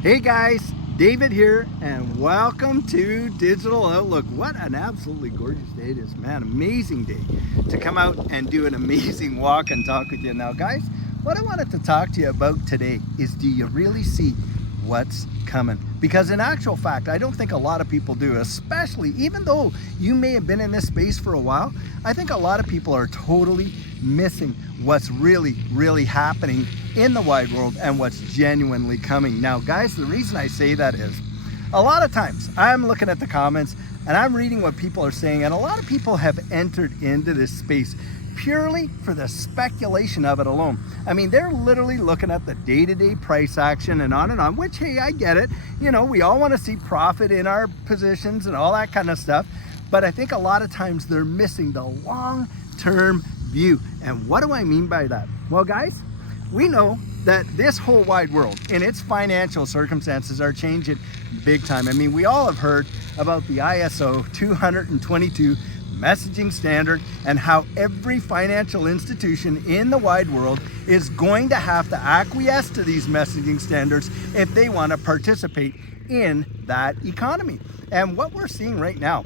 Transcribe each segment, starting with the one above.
Hey guys, David here, and welcome to Digital Outlook. What an absolutely gorgeous day it is, man. Amazing day to come out and do an amazing walk and talk with you. Now guys, what I wanted to talk to you about today is, do you really see what's coming? Because in actual fact, I don't think a lot of people do, especially even though you may have been in this space for a while. I think a lot of people are totally missing what's really happening in the wide world and what's genuinely coming. Now guys, the reason I say that is a lot of times I'm looking at the comments and I'm reading what people are saying, and a lot of people have entered into this space purely for the speculation of it alone. I mean, they're literally looking at the day-to-day price action and on, which, hey, I get it. You know, we all want to see profit in our positions and all that kind of stuff. But I think a lot of times they're missing the long-term view. And what do I mean by that? Well, guys, we know that this whole wide world and its financial circumstances are changing big time. I mean, we all have heard about the ISO 222 messaging standard and how every financial institution in the wide world is going to have to acquiesce to these messaging standards if they want to participate in that economy. And what we're seeing right now,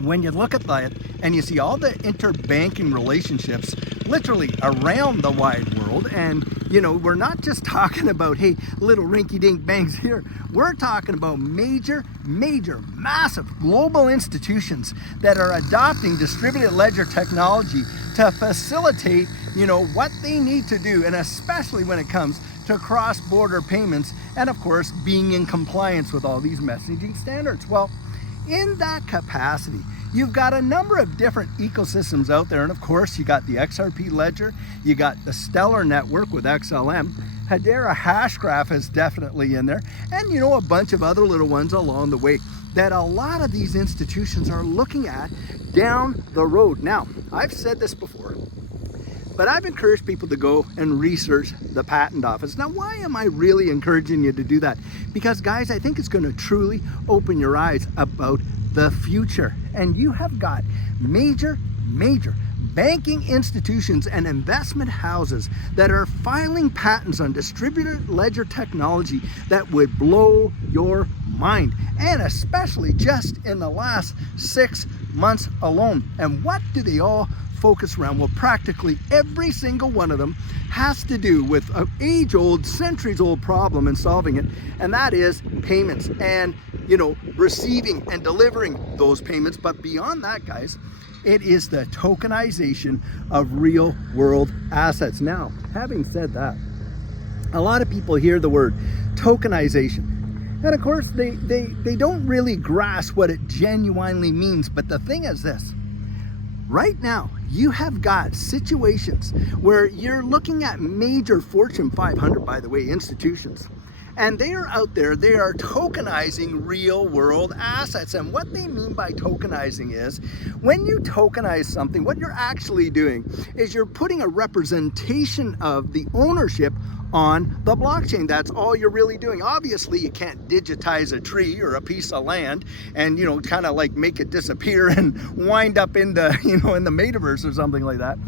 when you look at that and you see all the interbanking relationships literally around the wide world, and you know, we're not just talking about, hey, little rinky-dink banks here. We're talking about major, massive global institutions that are adopting distributed ledger technology to facilitate, you know, what they need to do, and especially when it comes to cross-border payments, and of course, being in compliance with all these messaging standards. Well, in that capacity, you've got a number of different ecosystems out there. And of course, you got the XRP ledger, you got the Stellar network with XLM, Hedera Hashgraph is definitely in there, and you know, a bunch of other little ones along the way that a lot of these institutions are looking at down the road. Now, I've said this before, but I've encouraged people to go and research the patent office. Now, why am I really encouraging you to do that? Because guys, I think it's going to truly open your eyes about the future. And you have got major banking institutions and investment houses that are filing patents on distributed ledger technology that would blow your mind, and especially just in the last 6 months alone. And what do they all focus around? Well, practically every single one of them has to do with an age-old, centuries-old problem and solving it, and that is payments and, you know, receiving and delivering those payments. But beyond that, guys, it is the tokenization of real-world assets. Now, having said that, a lot of people hear the word tokenization, and of course, they don't really grasp what it genuinely means. But the thing is this: right now, you have got situations where you're looking at major Fortune 500, by the way, institutions, and they are out there, they are tokenizing real world assets. And what they mean by tokenizing is, when you tokenize something, what you're actually doing is you're putting a representation of the ownership on the blockchain. That's all you're really doing. Obviously, you can't digitize a tree or a piece of land and, you know, kind of like make it disappear and wind up in the, you know, in the metaverse or something like that.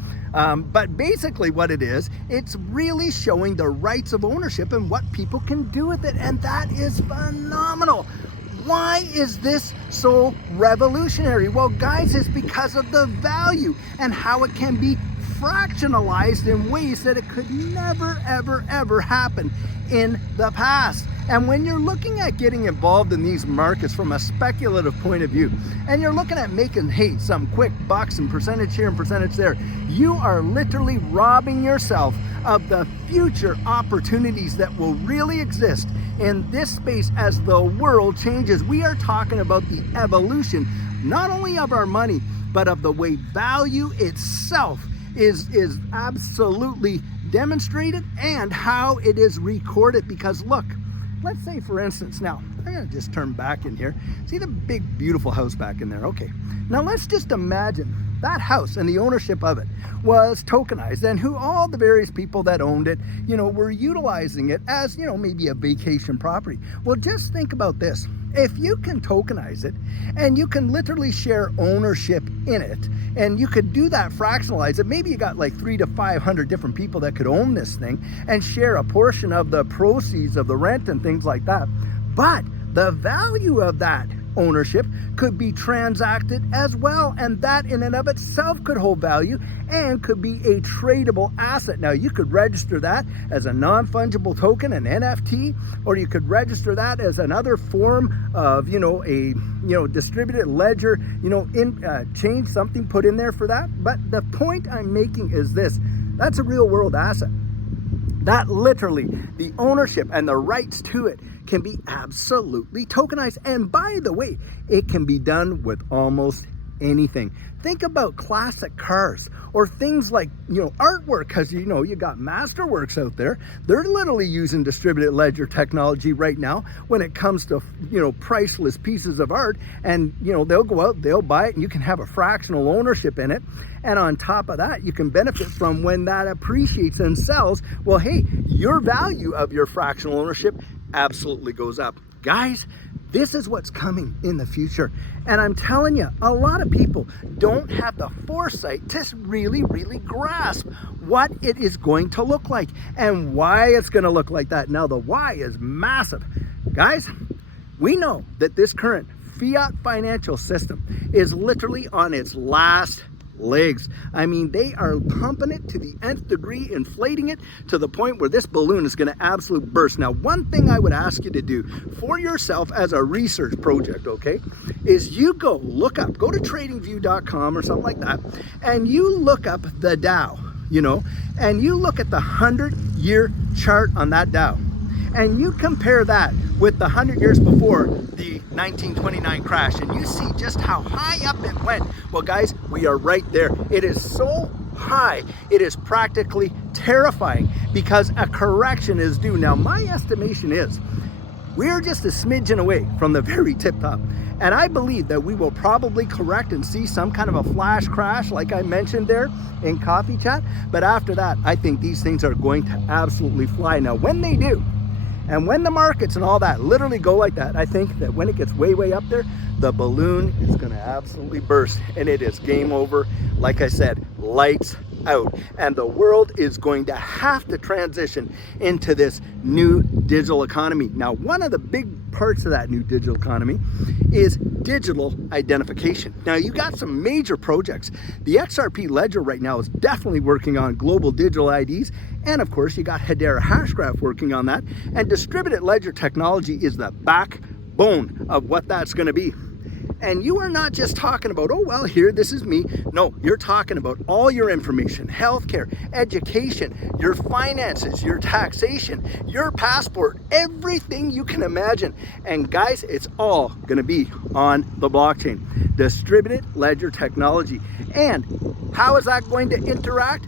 But basically what it is, it's really showing the rights of ownership and what people can do with it. And that is phenomenal. Why is this so revolutionary? Well, guys, it's because of the value and how it can be fractionalized in ways that it could never, ever happen in the past. And when you're looking at getting involved in these markets from a speculative point of view, and you're looking at making, hey, some quick bucks and percentage here and percentage there, you are literally robbing yourself of the future opportunities that will really exist in this space as the world changes. We are talking about the evolution, not only of our money, but of the way value itself is absolutely demonstrated and how it is recorded. Because look, let's say for instance, now I'm gonna just turn back in here. See the big beautiful house back in there? Okay, now let's just imagine that house and the ownership of it was tokenized, and who all the various people that owned it, were utilizing it as, maybe a vacation property. Well, just think about this. If you can tokenize it and you can literally share ownership in it, and you could do that, fractionalize it, maybe you got like 300 to 500 different people that could own this thing and share a portion of the proceeds of the rent and things like that. But the value of that ownership could be transacted as well, and that in and of itself could hold value and could be a tradable asset. Now, you could register that as a non-fungible token, an NFT, or you could register that as another form of a distributed ledger, change something, put in there for that. But the point I'm making is this: that's a real world asset. That literally, the ownership and the rights to it can be absolutely tokenized. And by the way, it can be done with almost anything. Think about classic cars or things like, artwork, because you got Masterworks out there. They're literally using distributed ledger technology right now when it comes to, priceless pieces of art. And, they'll go out, they'll buy it, and you can have a fractional ownership in it. And on top of that, you can benefit from when that appreciates and sells. Well, hey, your value of your fractional ownership absolutely goes up. Guys, this is what's coming in the future. And I'm telling you, a lot of people don't have the foresight to really, really grasp what it is going to look like and why it's going to look like that. Now, the why is massive. Guys, we know that this current fiat financial system is literally on its last legs. I mean, they are pumping it to the nth degree, inflating it to the point where this balloon is going to absolutely burst. Now, one thing I would ask you to do for yourself as a research project, okay, is you go to tradingview.com or something like that, and you look up the Dow, and you look at the 100-year chart on that Dow, and you compare that with the 100 years before the 1929 crash, and you see just how high up it went. Well, guys, we are right there. It is so high, it is practically terrifying because a correction is due. Now, my estimation is we're just a smidgen away from the very tip top, and I believe that we will probably correct and see some kind of a flash crash like I mentioned there in Coffee Chat. But after that, I think these things are going to absolutely fly. Now, when they do, and when the markets and all that literally go like that, I think that when it gets way, way up there, the balloon is going to absolutely burst, and it is game over. Like I said, lights out, and the world is going to have to transition into this new digital economy. Now, one of the big parts of that new digital economy is digital identification. Now, you got some major projects. The XRP ledger right now is definitely working on global digital IDs, and of course, you got Hedera Hashgraph working on that, and distributed ledger technology is the backbone of what that's going to be. And you are not just talking about, oh, well, here, this is me. No, you're talking about all your information, healthcare, education, your finances, your taxation, your passport, everything you can imagine. And guys, it's all going to be on the blockchain, distributed ledger technology. And how is that going to integrate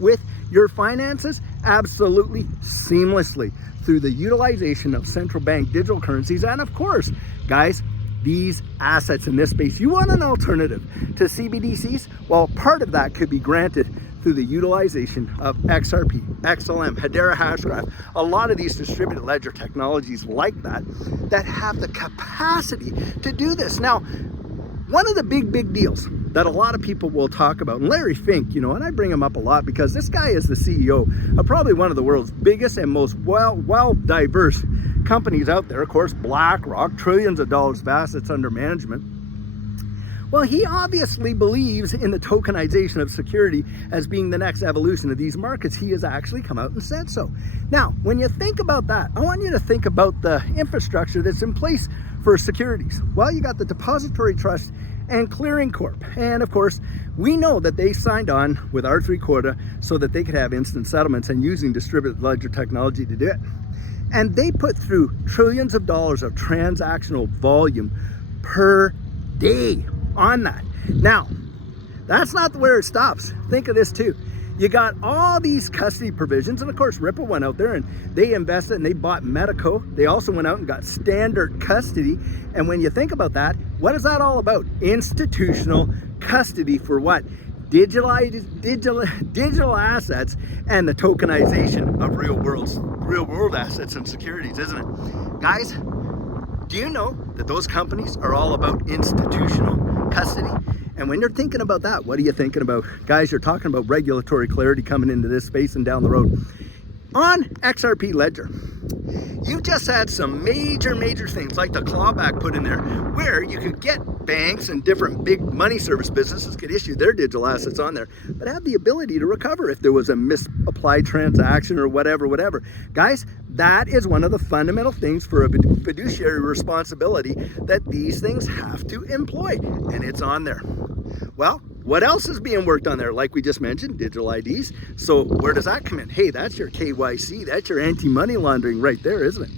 with your finances? Absolutely seamlessly through the utilization of central bank digital currencies. And of course, guys, these assets in this space, you want an alternative to CBDCs? Well, part of that could be granted through the utilization of XRP, XLM, Hedera Hashgraph, a lot of these distributed ledger technologies like that have the capacity to do this. Now, one of the big deals that a lot of people will talk about, and Larry Fink, and I bring him up a lot because this guy is the CEO of probably one of the world's biggest and most well-diverse companies out there. Of course, BlackRock, trillions of dollars of assets under management. Well, he obviously believes in the tokenization of security as being the next evolution of these markets. He has actually come out and said so. Now, when you think about that, I want you to think about the infrastructure that's in place for securities. Well, you got the Depository Trust and Clearing Corp. And of course, we know that they signed on with R3 Corda so that they could have instant settlements and using distributed ledger technology to do it. And they put through trillions of dollars of transactional volume per day on that. Now, that's not where it stops. Think of this too. You got all these custody provisions, and of course Ripple went out there and they invested and they bought Medico. They also went out and got standard custody. And when you think about that, what is that all about? Institutional custody for what? Digital assets and the tokenization of real world assets and securities, isn't it? Guys, do you know that those companies are all about institutional custody? And when you're thinking about that, what are you thinking about? Guys, you're talking about regulatory clarity coming into this space and down the road. On XRP Ledger, you just had some major things like the clawback put in there where you could get banks and different big money service businesses could issue their digital assets on there, but have the ability to recover if there was a misapplied transaction or whatever. Guys, that is one of the fundamental things for a fiduciary responsibility that these things have to employ, and it's on there. Well, what else is being worked on there? Like we just mentioned, digital IDs. So where does that come in? Hey, that's your KYC. That's your anti-money laundering right there, isn't it?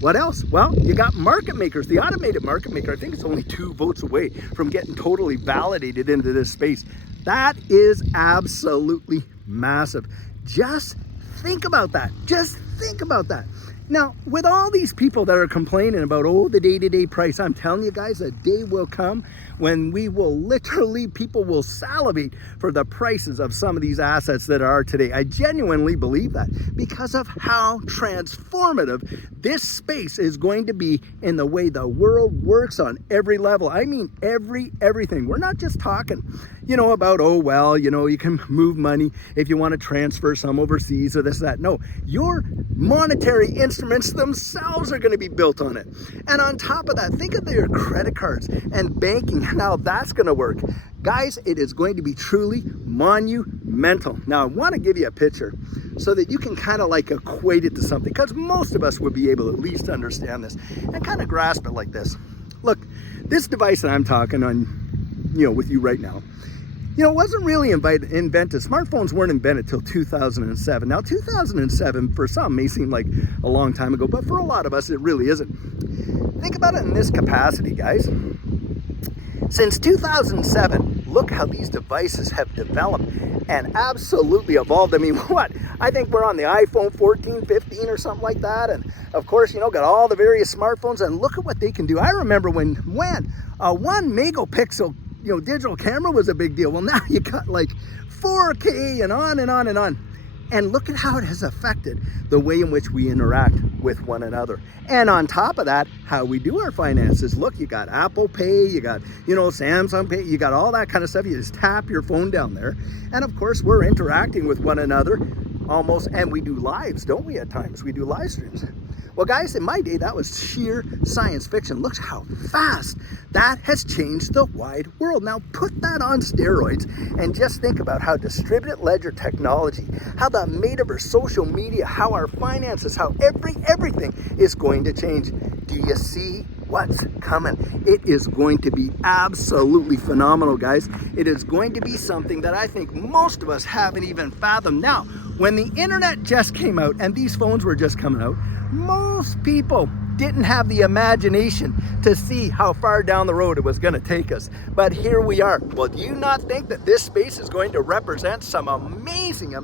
What else? Well, you got market makers. The automated market maker, I think it's only 2 votes away from getting totally validated into this space. That is absolutely massive. Just think about that. Just think about that. Now, with all these people that are complaining about, oh, the day-to-day price, I'm telling you guys, a day will come when we will literally, people will salivate for the prices of some of these assets that are today. I genuinely believe that because of how transformative this space is going to be in the way the world works on every level. I mean, everything. We're not just talking, about, oh, well, you can move money if you want to transfer some overseas or this, that. No, your monetary instruments themselves are going to be built on it. And on top of that, think of your credit cards and banking, how that's going to work. Guys, it is going to be truly monumental. Now, I want to give you a picture so that you can kind of like equate it to something, because most of us would be able to at least understand this and kind of grasp it like this. Look, this device that I'm talking on, with you right now, wasn't really invented. Smartphones weren't invented till 2007. Now, 2007 for some may seem like a long time ago, but for a lot of us, it really isn't. Think about it in this capacity, guys. Since 2007, look how these devices have developed and absolutely evolved. I mean, what? I think we're on the iPhone 14, 15 or something like that. And of course, got all the various smartphones, and look at what they can do. I remember when a 1 megapixel digital camera was a big deal. Well, now you got like 4K and on and on and on. And look at how it has affected the way in which we interact with one another. And on top of that, how we do our finances. Look, you got Apple Pay, you got, Samsung Pay, you got all that kind of stuff. You just tap your phone down there. And of course, we're interacting with one another almost, and we do lives, don't we, at times? We do live streams. Well, guys, in my day, that was sheer science fiction. Look how fast that has changed the wide world. Now, put that on steroids and just think about how distributed ledger technology, how the metaverse, social media, how our finances, how everything is going to change. Do you see what's coming? It is going to be absolutely phenomenal, guys. It is going to be something that I think most of us haven't even fathomed. Now, when the internet just came out and these phones were just coming out, most people didn't have the imagination to see how far down the road it was going to take us. But here we are. Well, do you not think that this space is going to represent some amazing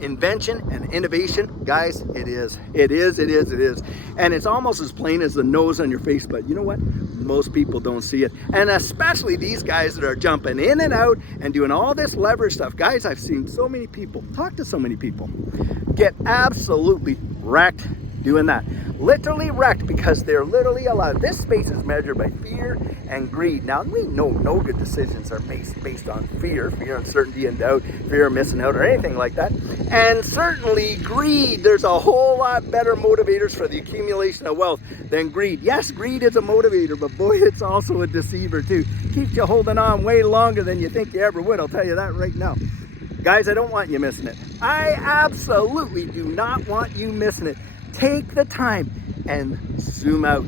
invention and innovation? Guys, it is. It is. And it's almost as plain as the nose on your face. But you know what? Most people don't see it. And especially these guys that are jumping in and out and doing all this leverage stuff. Guys, I've seen so many people, talk to so many people, get absolutely wrecked doing that. Literally wrecked because they're literally allowed. This space is measured by fear and greed. Now, we know no good decisions are based on fear, uncertainty and doubt, fear of missing out or anything like that. And certainly greed, there's a whole lot better motivators for the accumulation of wealth than greed. Yes, greed is a motivator, but boy, it's also a deceiver too. Keeps you holding on way longer than you think you ever would. I'll tell you that right now. Guys, I don't want you missing it. I absolutely do not want you missing it. Take the time and zoom out.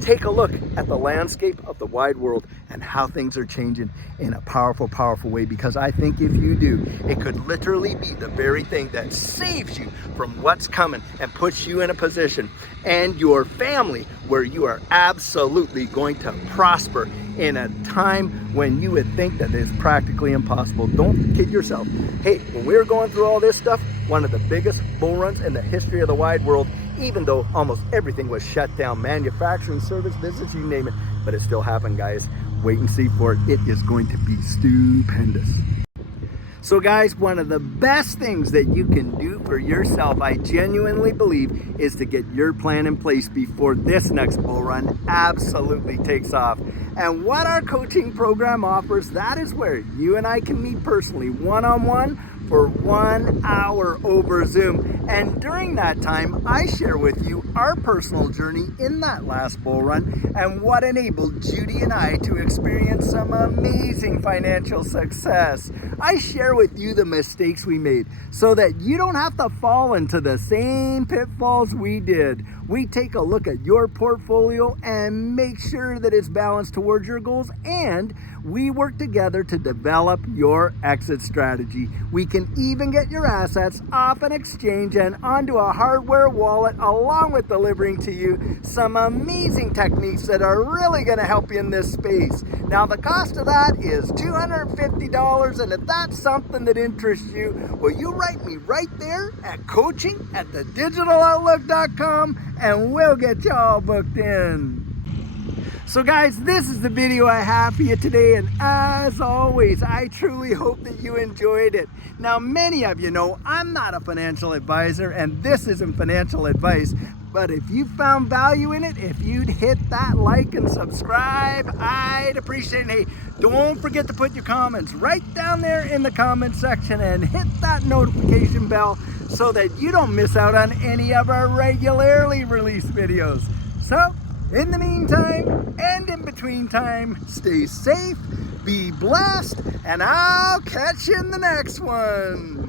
Take a look at the landscape of the wide world and how things are changing in a powerful, powerful way, because I think if you do, it could literally be the very thing that saves you from what's coming and puts you in a position and your family where you are absolutely going to prosper in a time when you would think that is practically impossible. Don't kid yourself. Hey, when we were going through all this stuff, one of the biggest bull runs in the history of the wide world, even though almost everything was shut down, manufacturing, service, business, you name it, but it still happened, guys. Wait and see for it. It is going to be stupendous. So guys, one of the best things that you can do for yourself, I genuinely believe, is to get your plan in place before this next bull run absolutely takes off. And what our coaching program offers, that is where you and I can meet personally, one-on-one, for 1 hour over Zoom. And during that time, I share with you our personal journey in that last bull run and what enabled Judy and I to experience some amazing financial success. I share with you the mistakes we made so that you don't have to fall into the same pitfalls we did. We take a look at your portfolio and make sure that it's balanced towards your goals, and we work together to develop your exit strategy. We can even get your assets off an exchange and onto a hardware wallet, along with delivering to you some amazing techniques that are really going to help you in this space. Now, the cost of that is $250, and if that's something that interests you, well, you write me right there at coaching@thedigital.outlook.com and we'll get you all booked in. So guys, this is the video I have for you today, and as always, I truly hope that you enjoyed it. Now, many of you know I'm not a financial advisor, and this isn't financial advice, but if you found value in it, if you'd hit that like and subscribe, I'd appreciate it. Hey, don't forget to put your comments right down there in the comment section and hit that notification bell so that you don't miss out on any of our regularly released videos. So, in the meantime, and in between time, stay safe, be blessed, and I'll catch you in the next one.